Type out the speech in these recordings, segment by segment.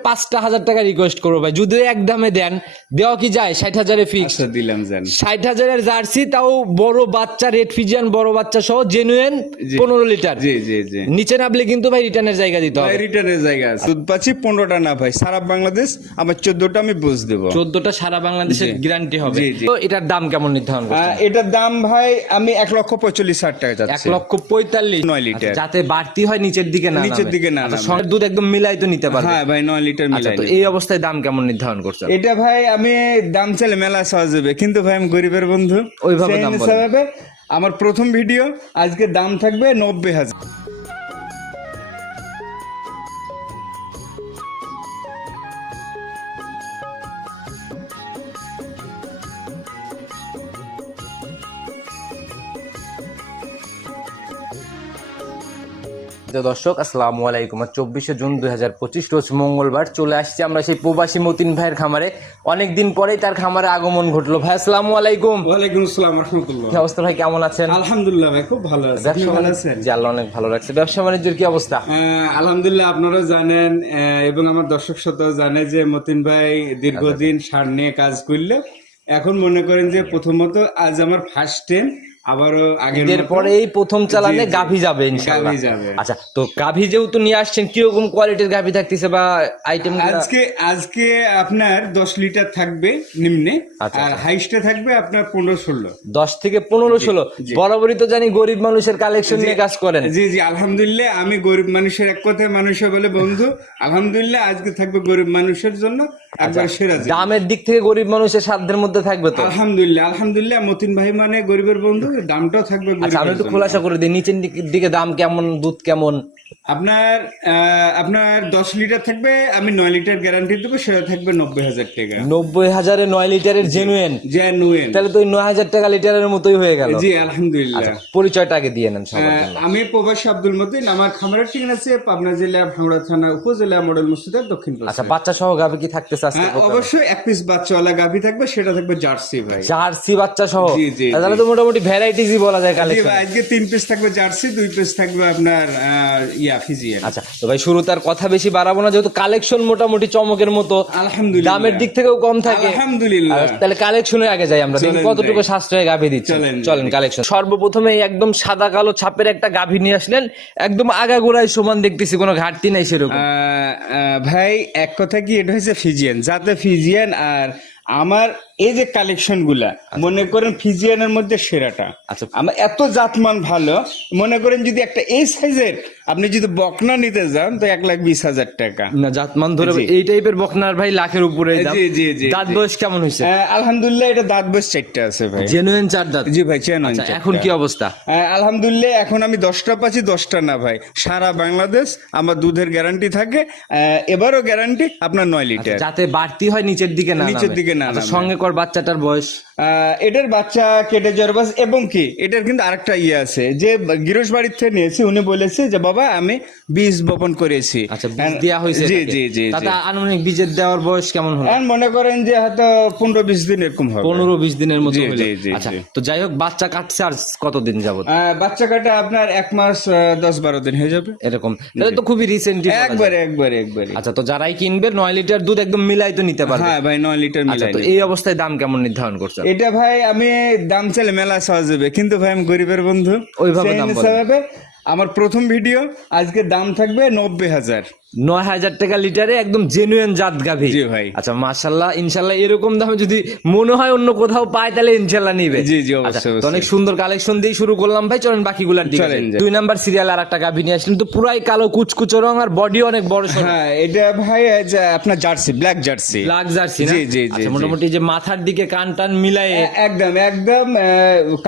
পাঁচটা হাজার টাকা রিকোয়েস্ট করব ভাই। যদি এক দামে দেন দেওয়া কি যায়? ষাট হাজারে ফিক্স আচ্ছা দিলাম জান। ষাট হাজারের জার্সি তাও বড় বাচ্চা রেড ফিজিয়ান বড় বাচ্চা সহ জেনুইন জি। পনেরো লিটার। জি জি জি। নিচে নামলে কিন্তু ভাই রিটার্নের জায়গা দিতে হবে। রিটার্নের জায়গা দুধ পাচ্ছি পনেরোটা না ভাই। সারা বাংলাদেশ আমার চোদ্দটা আমি বুঝ দেবো। চোদ্দটা সারা বাংলাদেশের গ্যারান্টি হবে। তো এটার দাম কেমন নির্ধারণ? এটার দাম ভাই আমি এক লক্ষ পঁয়তাল্লিশ হাজার টাকা এক লক্ষ পঁয়তাল্লিশ? নয় লিটার। আচ্ছা, যাতে বাড়তি হয় নিচের দিকে না নিচের দিকে না আচ্ছা, দুধ একদম মিলাই তো নিতে পারবে। হ্যাঁ ভাই নয় লিটার আচ্ছা মিলাই তো এই অবস্থায় দাম কেমন নির্ধারণ করছেন এটা ভাই আমি দাম চাইলে মেলা সহজ হবে কিন্তু ভাই আমি গরিবের বন্ধু। ওইভাবে দাম আমার প্রথম ভিডিও আজকে দাম থাকবে নব্বই হাজার। তো দর্শক আসসালামু আলাইকুম। আর চব্বিশে জুন দুই হাজার পঁচিশ রোজ মঙ্গলবার চলে আসছি আমরা সেই প্রবাসী মতিন ভাইয়ের খামারে। অনেকদিন পরেই তার খামারে আগমন ঘটলো। ভাই আসসালামু আলাইকুম। ওয়ালাইকুম আসসালাম রহমতুল্লাহ। কি অবস্থা ভাই কেমন আছেন? আলহামদুলিল্লাহ ভাই খুব ভালো আছে। ব্যবসা ভালো আছেন? জি আল্লাহ অনেক ভালো রাখছে। ব্যবসা বাণিজ্যের কি অবস্থা? আহ, আলহামদুলিল্লাহ আপনারা জানেন আহ, এবং আমার দর্শক শ্রোতাও জানে যে মতিন ভাই দীর্ঘদিন সার নিয়ে কাজ করলে এখন মনে করেন যে প্রথমত আজ আমার ফার্স্ট টাইম আবারও আগের পরে এই প্রথম চালানে জি। যাবে ইনশাআল্লাহ। আচ্ছা তো গাভী যেহেতু নিয়ে আসছেন কীরকম কোয়ালিটির গাভী থাকতেছে বা আইটেম আজকে আজকে আপনার দশ লিটার থাকবে নিম্নে আচ্ছা, আর হাইস্টে থাকবে আপনার পনেরো ষোলো। দশ থেকে পনেরো ষোলো। বরাবরই তো জানি গরিব মানুষের কালেকশন নিয়ে কাজ করেন। জি জি আলহামদুলিল্লাহ আমি গরিব মানুষের এক কথায় মানুষে বলে বন্ধু আলহামদুলিল্লাহ আজকে থাকবে গরিব মানুষের জন্য একবার সেরা দামের দিক থেকে গরিব মানুষের সাধ্যের মধ্যে থাকবে তো? আলহামদুলিল্লাহ আলহামদুলিল্লাহ মতিন ভাই মানে গরিবের বন্ধু। দামটাও থাকবে আচ্ছা আমি একটু খোলাসা করে দিই নিচের দিকে দাম কেমন দুধ কেমন? আপনার আপনার দশ লিটার থাকবে আমি নয় লিটার গ্যারান্টি দেবো সেটা থাকবে নব্বই হাজার টাকা। নব্বই হাজারে নয় লিটারের জেনুয়েন জেনুইন তাহলে তো ওই নয় হাজার টাকা লিটারের মতোই হয়ে গেল। জি আলহামদুলিল্লাহ। পরিচয়টা আগে দিয়ে নেন সবার আমি প্রবাসী আব্দুল মতিন আমার খামারের ঠিকানা আছে পাবনা জেলা ভাঙড়া থানা উপজেলা মডেল মসজিদের দক্ষিণ পাশে। আচ্ছা বাচ্চা সহ গাভী কি থাকতেছে আজকে হ্যাঁ, অবশ্যই এক পিস বাচ্চাওয়ালা গাভি থাকবে সেটা থাকবে জার্সি ভাই। জার্সি বাচ্চা সহ? জি, জি, তাহলে তো মোটামুটি ভ্যারাইটিসই বলা যায় কালেকশন আজকে তিন পিস থাকবে জার্সি দুই পিস থাকবে আপনার আহ, ইয়া আচ্ছা তো ভাই শুরু তার কথা বেশি বাড়াবো না যেহেতু কালেকশন মোটামুটি চমকের মতো। আলহামদুলিল্লাহ। দামের দিক থেকেও কম থাকে। আলহামদুলিল্লাহ। তাহলে কালেকশনে আগে যাই আমরা দেখি কতটুকু। সাশ্রয়ে গাভী দিচ্ছে। চলেন কালেকশন সর্বপ্রথমে একদম সাদা কালো ছাপের একটা গাভী নিয়ে আসলেন। একদম আগাগোড়ায় সমান দেখতেছি কোনো ঘাটতি নাই সেরকম। ভাই এক কথা কি এটা হচ্ছে ফিজিয়ান যাতে ফিজিয়ান আর আমার এই যে কালেকশনগুলা মনে করেন ফিজিয়ানের মধ্যে সেরাটা। আচ্ছা। আমার এত জাতমান ভালো মনে করেন যদি একটা এই সাইজের আপনি যদি বকনা নিতে যান তো এক লাখ বিশ হাজার টাকা। না জাতমান ধরে এই টাইপের বকনার ভাই লাখের উপরে জি, জি, জি, দাঁত বয়স কেমন হয়েছে? আলহামদুলিল্লাহ এটা দাঁত বয়স চারটা আছে ভাই। জেনুইন চার দাঁত? জি ভাই চেন আচ্ছা, এখন কি অবস্থা? আলহামদুলিল্লাহ এখন আমি দশটা পাচ্ছি দশটা না ভাই। সারা বাংলাদেশ আমার দুধের গ্যারান্টি থাকে। এবারও গ্যারান্টি আপনার নয় লিটার। যাতে বাড়তি হয় নিচের দিকে না নিচের দিকে না আচ্ছা, সঙ্গে কর বাচ্চাটার বয়স? এটার বাচ্চা কেটে যাওয়ার বাস এবং কি? এটার কিন্তু আরেকটা ইয়ে আছে। যে গিরোশ বাড়ির থেকে নিয়েছি উনি বলেছে যে বাবা আমি বীজ বপন করেছি। আচ্ছা বীজ দেওয়া হয়েছে জি জি জি। তাতে আনুমানিক বীজের দেওয়ার বয়স কেমন হলো? এখন মনে করেন যে হয়তো পনেরো বিশ দিন এরকম হবে। পনেরো বিশ দিনের মতো আচ্ছা তো যাই হোক বাচ্চা কাটছে আর কতদিন যাবত বাচ্চা কাটা আপনার এক মাস দশ বারো দিন হয়ে যাবে। এরকম। তাহলে তো খুবই রিসেন্টলি একবারে একবারে একবারে। আচ্ছা তো যারাই কিনবে নয় লিটার দুধ একদম মিলাই তো নিতে পারবে। হ্যাঁ ভাই নয় লিটার আচ্ছা মিলাই তো এই অবস্থায় দাম কেমন নির্ধারণ করছেন? এটা ভাই আমি দাম চাইলে মেলা সহজ হবে কিন্তু ভাই আমি গরিবের বন্ধু। ওইভাবে দাম আমার প্রথম ভিডিও আজকে দাম থাকবে নব্বই হাজার। নয় হাজার টাকা লিটারে একদম জেনুইন জাত গাভী। জি ভাই। আচ্ছা মাশাল্লাহ ইনশাল্লাহ এরকম দামে যদি মনে হয় অন্য কোথাও পায় তাহলে ইনশাল্লাহ নিবে। জি, জি, অবশ্যই, আচ্ছা, অবশ্যই। অনেক সুন্দর কালেকশন দিয়ে শুরু করলাম ভাই চলেন বাকিগুলার দিকে। দুই নাম্বার সিরিয়াল আর একটা গাভী নিয়ে আসলেন তো পুরাই কালো কুচকুচো রং আর বডি অনেক বড় হ্যাঁ এটা ভাই আপনার jersey black jersey. Black jersey জি, জি, জি, আচ্ছা, মোটামুটি যে মাথার দিকে কান টান মিলায়ে একদম একদম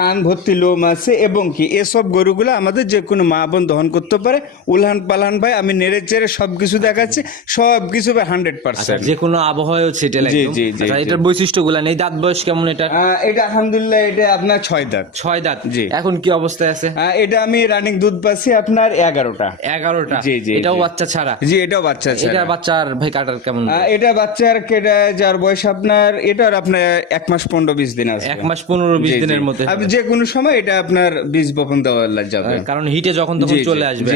কান ভর্তি লোম আছে এবং কি এসব গরুগুলো আমাদের যে কোনো মা বোন দহন করতে পারে। উলহান পালান ভাই আমি নেড়ে চেড়ে সবকিছু দেখাচ্ছি সবকিছু হান্ড্রেড আচ্ছা পার্সেন্ট যে কোনো আবহাওয়া ছেটে জি, লাগবে। জি, জি, আচ্ছা এটার বৈশিষ্ট্যগুলা নেই। দাঁত বয়স কেমন এটা? এটা আলহামদুলিল্লাহ এটা আপনার ছয় দাঁত। ছয় দাঁত? জি। এখন কি অবস্থায় আছে? এটা আমি রানিং দুধ পাচ্ছি আপনার এগারোটা। এগারোটা? জি, জি, এটাও বাচ্চা ছাড়া? জি এটাও বাচ্চা এটা বাচ্চার ভাই কাটার কেমন? এটা বাচ্চার কেটে যার বয়স আপনার এটার আপনার এক মাস পনেরো বিশ দিন আছে। এক মাস পনেরো বিশ। দিনের মধ্যে আপনি যে কোনো সময় এটা আপনার বীজ বপন দেওয়া যাবে। কারণ হিটে যখন তখন চলে আসবে।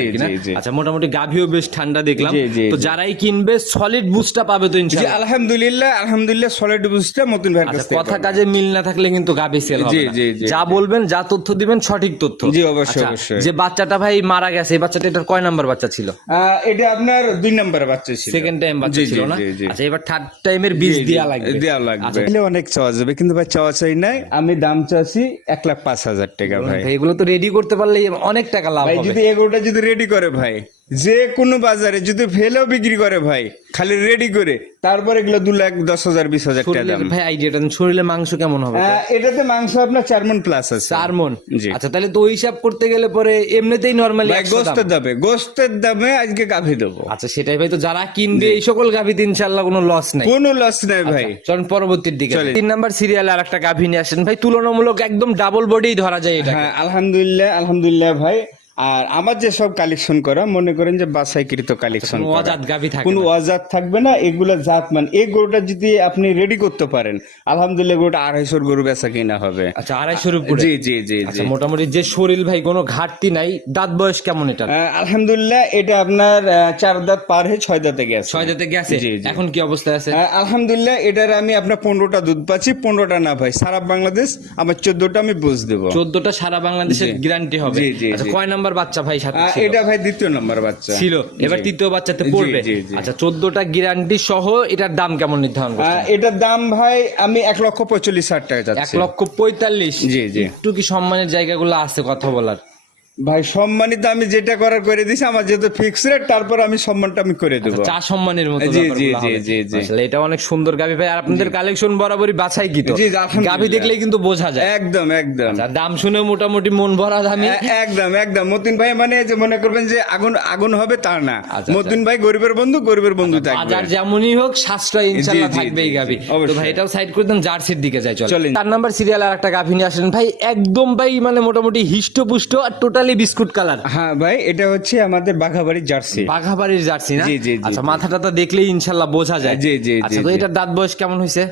আচ্ছা মোটামুটি গাভিও বেশ ঠান্ডা দেখলাম। দেখলাম। তো যারাই কিনবে সলিড বুস্টটা পাবে তো ইনশাআল্লাহ আলহামদুলিল্লাহ আলহামদুলিল্লাহ সলিড বুঝতে মতিন ভাইয়ের কাছ আচ্ছা থেকে কথা কাজে মিল না থাকলে কিন্তু গাভি সেল হবে যা বলবেন যা তথ্য দিবেন সঠিক তথ্য। জি, অবশ্যই, আচ্ছা, অবশ্যই। যে বাচ্চাটা ভাই মারা গেছে এই বাচ্চাটা এটার কয় নাম্বার বাচ্চা ছিল? আহ, এটা আপনার দুই নাম্বার বাচ্চা ছিল। সেকেন্ড টাইম বাচ্চা ছিল না। আচ্ছা এবার থার্ড টাইমের বীজ দেয়া লাগবে। দেওয়া লাগবে। আচ্ছা, তাহলে অনেক চাওয়া যাবে কিন্তু ভাই চাওয়া চাই নাই। আমি দাম চাচ্ছি এক লাখ পাঁচ হাজার টাকা ভাই। এগুলো তো রেডি করতে পারলে অনেক টাকা লাভ যদি এগুলোটা যদি রেডি করে ভাই। যে কোনো বাজারে যদি ফেলেও বিক্রি করে ভাই খালি রেডি করে তারপর এগুলো দু লাখ দশ হাজার বিশ হাজার টাকা দাম। ভাই আইডিয়াটা শরীরে মাংস কেমন হবে? এটাতে মাংস আপনার চার মন প্লাস আছে। চার মন আচ্ছা তাহলে তো হিসাব করতে গেলে পরে এমনিতেই নরমালি গোস্তের দামে গোস্তের দামে আজকে গাভি দেবো। আচ্ছা সেটাই ভাই তো যারা কিনবে এই সকল গাভিতে ইনশাল্লাহ কোনো লস নাই। কোনো লস নাই ভাই। চলুন পরবর্তীর দিকে তিন নাম্বার সিরিয়ালে আর একটা গাভি নিয়ে আসেন। ভাই তুলনামূলক একদম ডাবল বডি ধরা যায় এটা হ্যাঁ আলহামদুলিল্লাহ আলহামদুলিল্লাহ ভাই। আর আমার যে সব কালেকশন করা মনে করেন যে বাসাইকৃত কালেকশন কোনো অজাত কোনো অজাত থাকবে না এগুলো জাত মান এই গরুটা যদি আপনি রেডি করতে পারেন আলহামদুলিল্লাহ গরুটা আড়াইশোর গরু বেচা কিনা হবে। আচ্ছা আড়াইশোর উপরে? জি জি জি জি। আচ্ছা মোটামুটি যে শরীর ভাই কোনো ঘাটতি নাই দাঁত বয়স কেমন এটা আলহামদুলিল্লাহ এটা আপনার চার দাঁত পার হয়ে ছয় দাঁতে গেছে। ছয় দাঁতে গেছে? জি, জি। এখন কি অবস্থায় আছে? আলহামদুলিল্লাহ এটার আমি আপনার পনেরোটা দুধ পাচ্ছি পনেরোটা না ভাই সারা বাংলাদেশ আমার চোদ্দটা আমি বুঝ দেবো। চোদ্দটা সারা বাংলাদেশের গ্যারান্টি হবে। জি, জি, আচ্ছা জি। কয় নাম্বার বাচ্চা ভাই সাথে? এটা ভাই দ্বিতীয় নাম্বার বাচ্চা। ছিল। এবার তৃতীয় বাচ্চাতে পড়বে। আচ্ছা চোদ্দটা গ্যারান্টি সহ এটার দাম কেমন নির্ধারণ এটার দাম ভাই আমি এক লক্ষ পঁয়তাল্লিশ হাজার টাকা এক লক্ষ পঁয়তাল্লিশ? জি, জি। একটু কি সম্মানের জায়গাগুলো আছে কথা বলার? ভাই সম্মানিত আমি যেটা করার করে দিছি আমার যেহেতু ফিক্স রেট তারপর আমি সম্মানটা আমি করে দেবো। চা সম্মানের মতো জি, জি, জি, জি, জি। আসলে এটা অনেক সুন্দর গাভি। ভাই আর আপনাদের কালেকশন বরাবরই বাছাই কি তো? জি, জি, আলহামদুলিল্লাহ। গাভি দেখলেই কিন্তু বোঝা যায়। একদম একদম। আর দাম শুনে মোটামুটি মন ভরা দামি। একদম একদম। মতিন ভাই মানে যে মনে করবেন যে আগুন আগুন হবে তা না। আচ্ছা, মতিন ভাই গরিবের বন্ধু গরিবের বন্ধু থাকবে। বাজার যেমনই হোক সাশ্রয় জি, থাকবে এই গাভি। তো ভাই এটাও সাইড করে দেন জার্সির দিকে যাই চলেন। চার নাম্বার সিরিয়াল আর একটা গাভি নিয়ে আসলেন ভাই একদম ভাই মানে মোটামুটি হিষ্টপুষ্ট আর টোটালি বিস্কুট কালার হ্যাঁ ভাই এটা হচ্ছে আমাদের বাঘাবাড়ির জার্সি। বাঘাবাড়ির জার্সি না? জি, জি, আচ্ছা মাথাটা তো দেখলেই ইনশাল্লাহ বোঝা যায়। জি, জি, আচ্ছা তো জি। এটার দাঁত বয়স কেমন হয়েছে?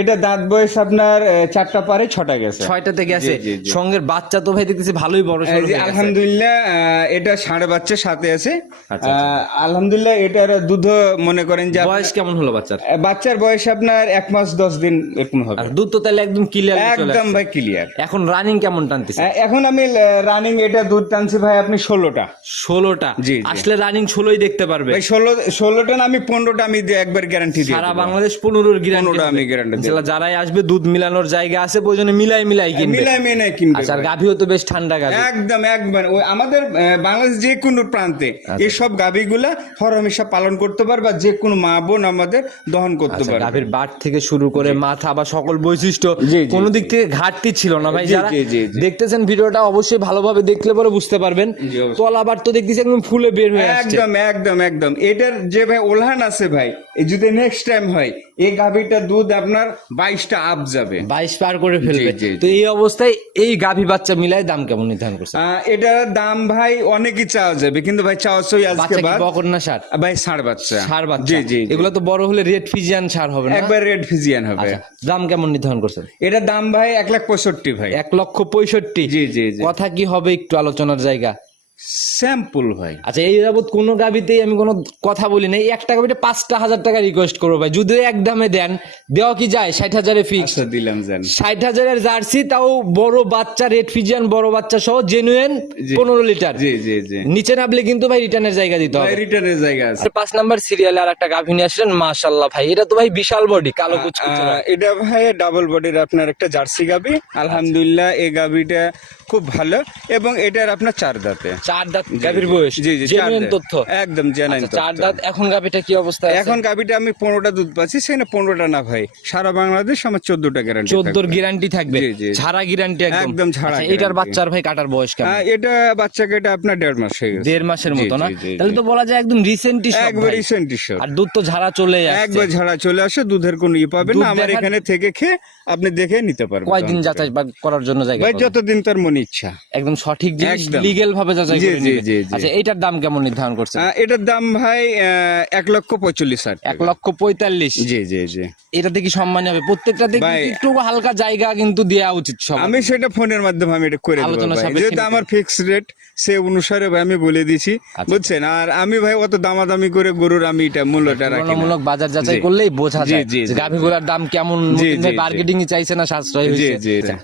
এটা দাঁত বয়স আপনার চারটা পারে ছটা গেছে। ছয়টাতে গেছে। সঙ্গের বাচ্চা তো ভাই দেখতেছি ভালোই বড় সড়ো হয়ে। আলহামদুলিল্লাহ এটা ষাঁড় বাচ্চা সাথে আছে। আচ্ছা, আহ, আলহামদুলিল্লাহ এটার দুধ মনে করেন যে বয়স কেমন হলো বাচ্চার? বাচ্চার বয়স আপনার এক মাস দশ দিন এরকম হবে। আর দুধ তো তাহলে একদম ক্লিয়ার একদম ভাই ক্লিয়ার এখন রানিং কেমন টানতেছে? এখন আমি রানিং এটা দুধ টানছি ভাই আপনি ষোলোটা। ষোলোটা? জি। আসলে রানিং ষোলোই দেখতে পারবে। ভাই ষোলো ষোলোটা না আমি পনেরোটা আমি একবার গ্যারান্টি দিই সারা বাংলাদেশ পনেরোর গ্যারান্টি আমি guarantee দেব। যারাই আসবে দুধ মিলানোর জায়গা আছে প্রয়োজনে মিলাই মিলাই কিনবে। মিলাই মিলাই কিনবে আচ্ছা আর গাভিও তো বেশ ঠান্ডা গাভি। একদম একবার। ওই আমাদের বাংলাদেশ যে কোনো প্রান্তে আচ্ছা। গাভিগুলা পালন করতে পারবে আর যে কোনো মা বোন আমাদের দহন করতে আচ্ছা, পারবে। গাভীর বাট থেকে শুরু করে মাথা বা সকল বৈশিষ্ট্য কোনো দিক থেকে ঘাটতি ছিল না ভাই যারা। দেখতেছেন ভিডিওটা অবশ্যই ভালোভাবে দেখলে পরে বুঝতে পারবেন। তলাবার তো দেখতেছি একদম ফুলে বের হয়ে আসছে। একদম একদম একদম। এটার যে ভাই ওলহান আছে ভাই এই যদি নেক্সট টাইম হয় এই গাভিটা দুধ আপনার বাইশটা আপ যাবে। বাইশ পার করে ফেলবে। তো এই অবস্থায় এই গাভী বাচ্চা মিলাই দাম কেমন নির্ধারণ করছে এটার দাম ভাই অনেকই চাওয়া যাবে কিন্তু ভাই চাওয়া চাই আজকে বকর না সার? ভাই ষাঁড় বাচ্চা। সার বাচ্চা। জি জি। এগুলো তো বড় হলে রেড ফিজিয়ান সার হবে না? একবার রেড ফিজিয়ান হবে। আচ্ছা, দাম কেমন নির্ধারণ করছেন? এটার দাম ভাই এক লাখ পঁয়ষট্টি ভাই। এক লক্ষ পঁয়ষট্টি। জি জি কথা কি হবে একটু আলোচনার জায়গা। স্যাম্পল ভাই। আচ্ছা এই যাবৎ কোনো গাবিতেই আমি কোনো কথা বলি না এই একটা গাবিতে পাঁচটা হাজার টাকা রিকোয়েস্ট করব ভাই। যদি এক দামে দেন দেওয়া কি যায়? ষাট হাজারে ফিক্স আচ্ছা দিলাম জান। ষাট হাজারের জার্সি তাও বড় বাচ্চা রেড ফিজিয়ান বড় বাচ্চা সহ জেনুয়েন। পনেরো লিটার। জি জি জি। নিচে নামলে কিন্তু ভাই রিটার্নের জায়গা দিতে ভাই হবে। রিটার্নের জায়গা আছে। পাঁচ নাম্বার সিরিয়ালে আর একটা গাভী নিয়ে আসলেন মাশাল্লাহ ভাই। এটা তো ভাই বিশাল বডি কালো কুচকুচে এটা ভাই ডাবল বডির আপনার একটা জার্সি গাবি আলহামদুলিল্লাহ এই গাবিটা খুব ভালো। এবং এটার আপনার চার দাঁতে। চার দাঁত গাভীর বয়স জি জি জেনুইন তথ্য। একদম জেনাইন আচ্ছা, চার দাঁত এখন গাভীটা কি অবস্থা এখন গাবিটা আমি পনেরোটা দুধ পাচ্ছি সেখানে পনেরোটা না ভাই। সারা বাংলাদেশ আমার চোদ্দটা গ্যারান্টি চোদ্দোর গ্যারান্টি থাকবে। জি, জি, জি। ছাড়া গ্যারান্টি একদম। একদম ছাড়া আচ্ছা, এটার বাচ্চার ভাই কাটার বয়স কেমন? এটা বাচ্চাকে এটা আপনার দেড় মাস হয়ে গেছে। মাসের মতো না? তাহলে তো বলা যায় একদম একবার আর দুধ তো ঝাড়া চলে আসছে। একবার ঝাড়া চলে আসে দুধের কোনো ই পাবেন না। আমার এখানে থেকে খেয়ে আপনি দেখে নিতে পারবেন কয়দিন যাচাই করার জন্য জায়গা ভাই? যতদিন তার মনে ইচ্ছা। একদম সঠিক জিনিস। লিগেল ভাবে যাচাই জি, করে জি, জি, জি। আচ্ছা এইটার দাম কেমন নির্ধারণ করছেন? এটার দাম ভাই এক লক্ষ পঁয়তাল্লিশ হাজার এক লক্ষ পঁয়তাল্লিশ। জি জি জি। এটাতে কি সম্মান হবে। প্রত্যেকটাতে কিন্তু একটু হালকা জায়গা কিন্তু দেওয়া উচিত সব আমি সেটা ফোনের মাধ্যমে আমি এটা করে দেবো যেহেতু আমার ফিক্স রেট সে অনুসারে ভাই আমি বলে দিছি আচ্ছা। বুঝছেন? আর আমি ভাই অত দামাদামি করে গরুর আমি এটা মূল্যটা রাখি। তুলনামূলক বাজার যাচাই করলেই বোঝা যায় গাভিগুলার দাম কেমন ভাই চাইছে না সাশ্রয় হয়েছে।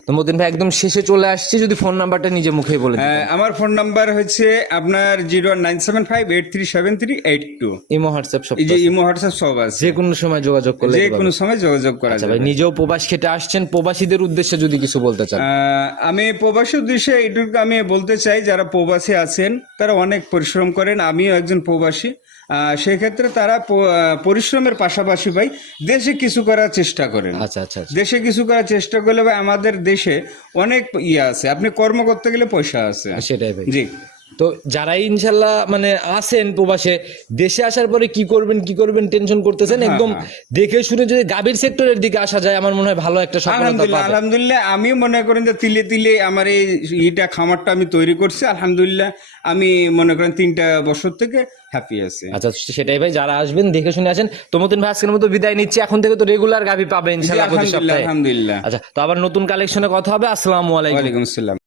তো মতিন ভাই একদম শেষে চলে আসছে যদি ফোন নাম্বারটা নিজে মুখে বলে। হ্যাঁ, আমার ফোন নাম্বার হচ্ছে আপনার zero nine seven five eight three seven three eight two. Imo WhatsApp সব যে ইমো হোয়াটসঅ্যাপ সব আছে। যে কোনো সময় যোগাযোগ করলে যে কোনো সময় যোগাযোগ করা আচ্ছা যাবে। নিজেও প্রবাস খেতে আসছেন প্রবাসীদের উদ্দেশ্যে যদি কিছু বলতে চান। আমি প্রবাসী উদ্দেশ্যে এইটুকু আমি বলতে চাই যারা প্রবাসী আছেন তারা অনেক পরিশ্রম করেন আমিও একজন প্রবাসী। আহ, সেক্ষেত্রে তারা পরিশ্রমের পাশাপাশি ভাই দেশে কিছু করার চেষ্টা করেন। আচ্ছা আচ্ছা আচ্ছা। দেশে কিছু করার চেষ্টা করলে ভাই আমাদের দেশে অনেক ইয়ে আছে। আপনি কর্ম করতে গেলে পয়সা আছে। সেটাই ভাই। জি। তো যারাই ইনশাল্লাহ মানে আসেন প্রবাসে দেশে আসার পরে কি করবেন কি করবেন টেনশন করতেছেন হ্যাঁ, একদম দেখে শুনে যদি গাভীর সেক্টরের দিকে আসা যায় আমার মনে হয় ভালো একটা আলহামদুলিল্লাহ আলহামদুলিল্লাহ আমিও মনে করেন যে তিলে তিলে আমার এই ইটা খামারটা আমি তৈরি করছি আলহামদুলিল্লাহ আমি মনে করেন তিনটা বছর থেকে হ্যাপি আছি। আচ্ছা সেটাই ভাই যারা আসবেন দেখে শুনে আসেন। তো মতন ভাই আজকের মতো বিদায় নিচ্ছি এখন থেকে তো রেগুলার গাভী পাবেন প্রতি আলহামদুলিল্লাহ সপ্তাহে। আলহামদুলিল্লাহ। আচ্ছা তো আবার নতুন কালেকশনে কথা হবে আসসালামু আলাইকুম। ওয়ালাইকুম আসসালাম।